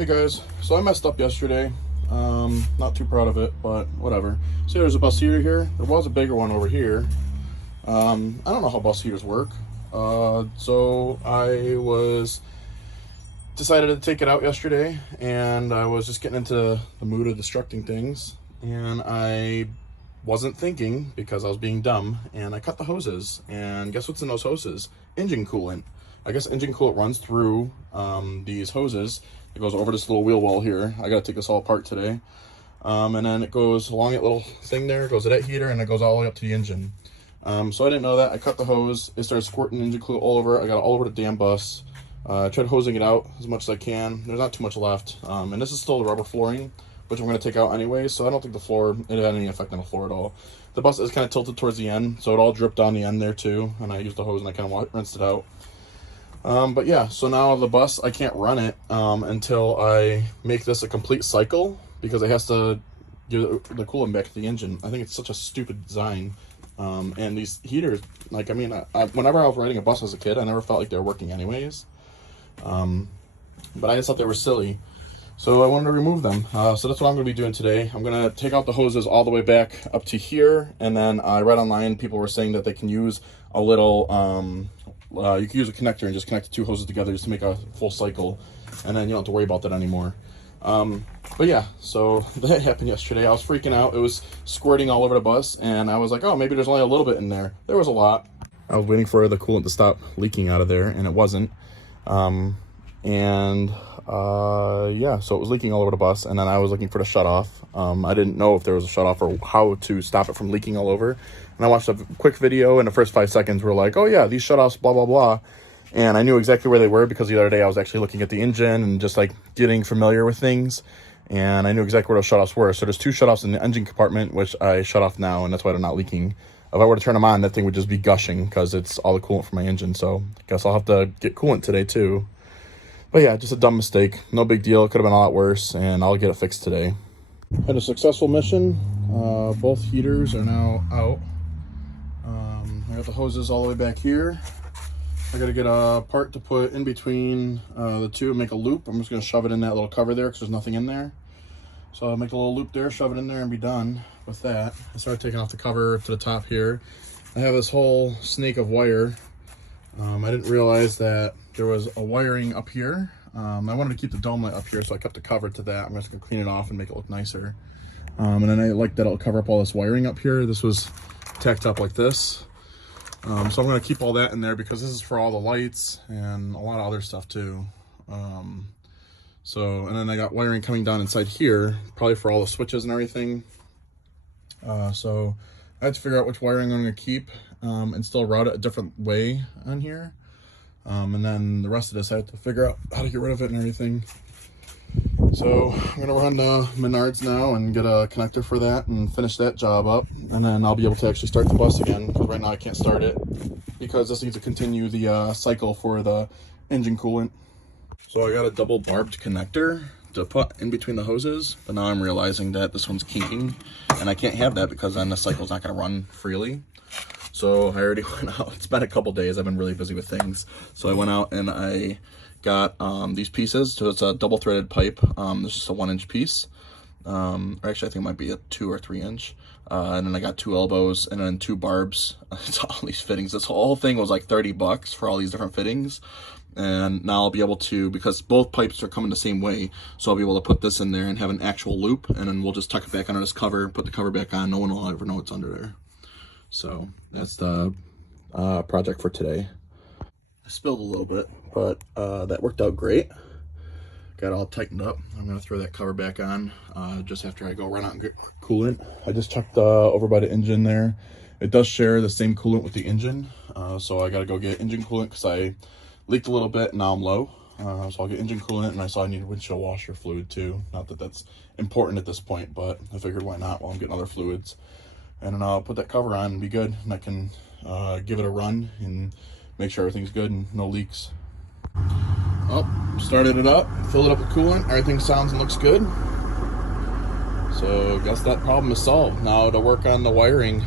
Hey guys, so I messed up yesterday. Not too proud of it, but whatever. See, there's a bus heater here. There was a bigger one over here. I don't know how bus heaters work. So I decided to take it out yesterday, and I was just getting into the mood of destructing things, and I wasn't thinking because I was being dumb, and I cut the hoses. And guess what's in those hoses? Engine coolant. I guess engine coolant runs through these hoses. It goes over this little wheel well here. I gotta take this all apart today. And then it goes along that little thing there, goes to that heater, and it goes all the way up to the engine. So I didn't know that. I cut the hose. It started squirting engine coolant all over. I got it all over the damn bus. I tried hosing it out as much as I can. There's not too much left. And this is still the rubber flooring, which I'm going to take out anyway, so I don't think it had any effect on the floor at all. The bus is kind of tilted towards the end, so it all dripped down the end there too, and I used the hose and I kind of rinsed it out. But yeah, so now the bus, I can't run it until I make this a complete cycle, because it has to give the coolant back to the engine. I think it's such a stupid design. And these heaters, like, I mean, whenever I was riding a bus as a kid, I never felt like they were working anyways. But I just thought they were silly. So I wanted to remove them. So that's what I'm going to be doing today. I'm going to take out the hoses all the way back up to here. And then I read online, people were saying that they can use a little, you can use a connector and just connect the two hoses together just to make a full cycle. And then you don't have to worry about that anymore. But yeah, so that happened yesterday. I was freaking out. It was squirting all over the bus. And I was like, oh, maybe there's only a little bit in there. There was a lot. I was waiting for the coolant to stop leaking out of there, and it wasn't. Yeah, so it was leaking all over the bus, and then I was looking for the shutoff. I didn't know if there was a shutoff or how to stop it from leaking all over. And I watched a quick video, and the first 5 seconds were like, oh yeah, these shutoffs, blah, blah, blah. And I knew exactly where they were because the other day I was actually looking at the engine and just like getting familiar with things. And I knew exactly where those shutoffs were. So there's 2 shutoffs in the engine compartment, which I shut off now, and that's why they're not leaking. If I were to turn them on, that thing would just be gushing because it's all the coolant from my engine. So I guess I'll have to get coolant today too. But yeah, just a dumb mistake. No big deal. It could have been a lot worse, and I'll get it fixed today. Had a successful mission. Both heaters are now out. I got the hoses all the way back here. I got to get a part to put in between the two and make a loop. I'm just going to shove it in that little cover there because there's nothing in there. So I'll make a little loop there, shove it in there, and be done with that. I started taking off the cover to the top here. I have this whole snake of wire. I didn't realize that there was a wiring up here. I wanted to keep the dome light up here, so I kept the cover to that. I'm just going to clean it off and make it look nicer. And then I like that it'll cover up all this wiring up here. This was tacked up like this. So I'm going to keep all that in there because this is for all the lights and a lot of other stuff too. And then I got wiring coming down inside here, probably for all the switches and everything. So I had to figure out which wiring I'm going to keep and still route it a different way on here. And then the rest of this I have to figure out how to get rid of it and everything. So I'm going to run to Menards now and get a connector for that and finish that job up. And then I'll be able to actually start the bus again, because right now I can't start it because this needs to continue the cycle for the engine coolant. So I got a double barbed connector to put in between the hoses, but now I'm realizing that this one's kinking, and I can't have that because then the cycle's not going to run freely. So I already went out. It's been a couple days. I've been really busy with things. So I went out and I got these pieces. So it's a double threaded pipe. This is just a 1-inch piece. Or actually, I think it might be a 2 or 3 inch. And then I got 2 elbows and then 2 barbs. It's all these fittings. This whole thing was like $30 for all these different fittings. And now I'll be able to, because both pipes are coming the same way, so I'll be able to put this in there and have an actual loop, and then we'll just tuck it back under this cover, put the cover back on. No one will ever know what's under there. So that's the project for today. I spilled a little bit, but that worked out great. Got it all tightened up. I'm going to throw that cover back on just after I go run out and get coolant. I just checked over by the engine there. It does share the same coolant with the engine, so I got to go get engine coolant because I leaked a little bit and now I'm low. So I'll get engine coolant, and I saw I needed windshield washer fluid too. Not that that's important at this point, but I figured why not while I'm getting other fluids. And then I'll put that cover on and be good, and I can give it a run and make sure everything's good and no leaks. Oh, started it up, filled it up with coolant, everything sounds and looks good. So I guess that problem is solved. Now to work on the wiring